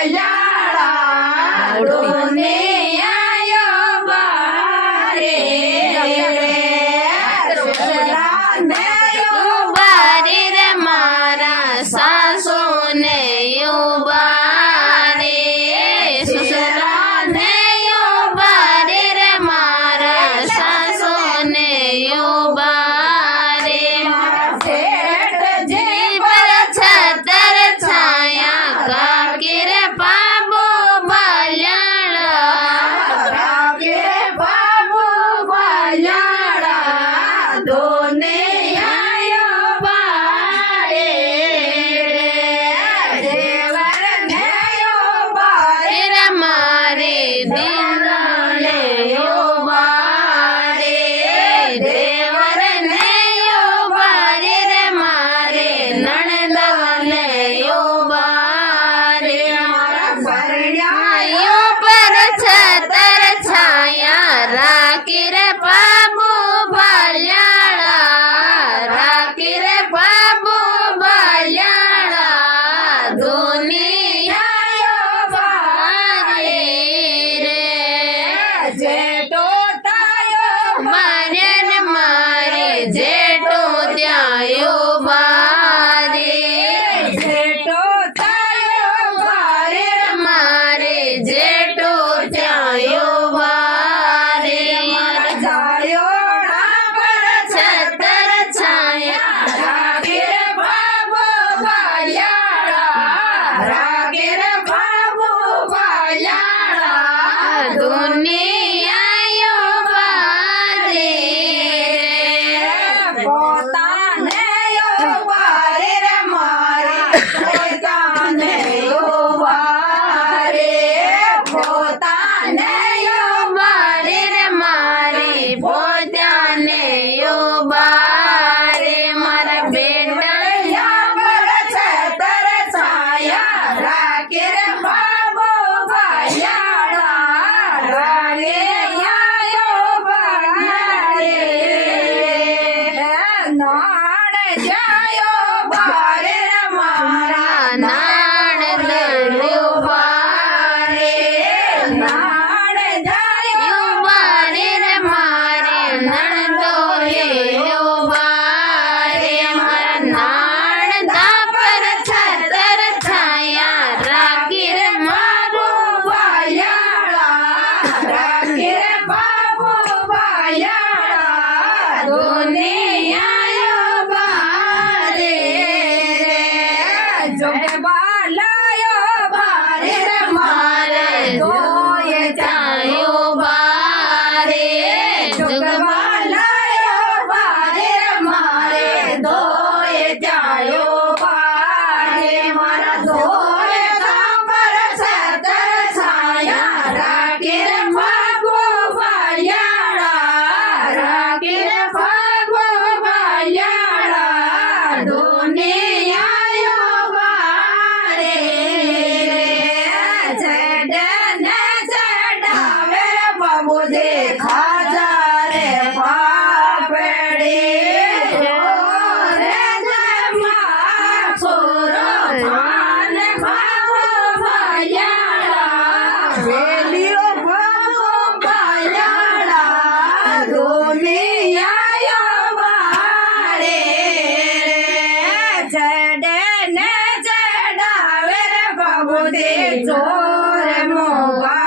ભયાળા દુનિયાયો બારે બારે રે મારા સાસુને બારે સસરાને બારે રે મારા સાસુને બારે શેઠજી પર છતર છાયા કાકી રે પાબો બલ્યાળા રાગે બાબુ ભયાળા દુનિયાયો બારે દેવરનેયો બારે રે મારે દિલને બારે દેવર ને બારે રે મારે નણંદને બારે પરણ્યા પર છતર છાયા રાખી રે બાબુ બલ્યાળા રાખી રે બાબુ બલ્યાળા દુનિયાયો બારે રે જેટો તાયો મારે ને મારે જેટો ત્યાંયો બારે જેટો તાયો બારે મારે જેટો ત્યાંયો બારે જાયોડા પર છતર છાયા રાગે બાબુ ભયાળા રાગે બાબુ ભયાળા દુનિયાયો બારે પોતાને યો બારે રે મારે પોતાને યો બારે પોતાને યો બારે રે મારે પોતાને બારે મારા બેટા પર છતર છાયા રાગે બાબુ ભયાળા રાગે યો બારે નાણ જાયો બારે રે મારા નાણ દળ્યો બારે નાણ જાયો બારે રે મારે નણંદો બારે મારા નાણ દા પર છતર છાયા રાખી રે બાબુ ભયાળા રાગે બાબુ ભયાળા દુનિયાયો બારે જોગે બાલાયો બારે રે મારે દોય જાયો બારે જોગે બાલાયો બારે રે મારે દોય જાયો બારે મારા દોય પર છતર છાયા રાગે બાબુ ભયાળા રાગે બાબુ ભયાળા દુનિયાયો બારે જડને જડાવે બાબુજી ખાજા રે પાપડી રે જમા છોરો થાન બાબુ ભયાળા વેલીઓ બાબુ ભયાળા દુનિયાયો બારે જડને જડાવે બાબુજી ચોર મોગા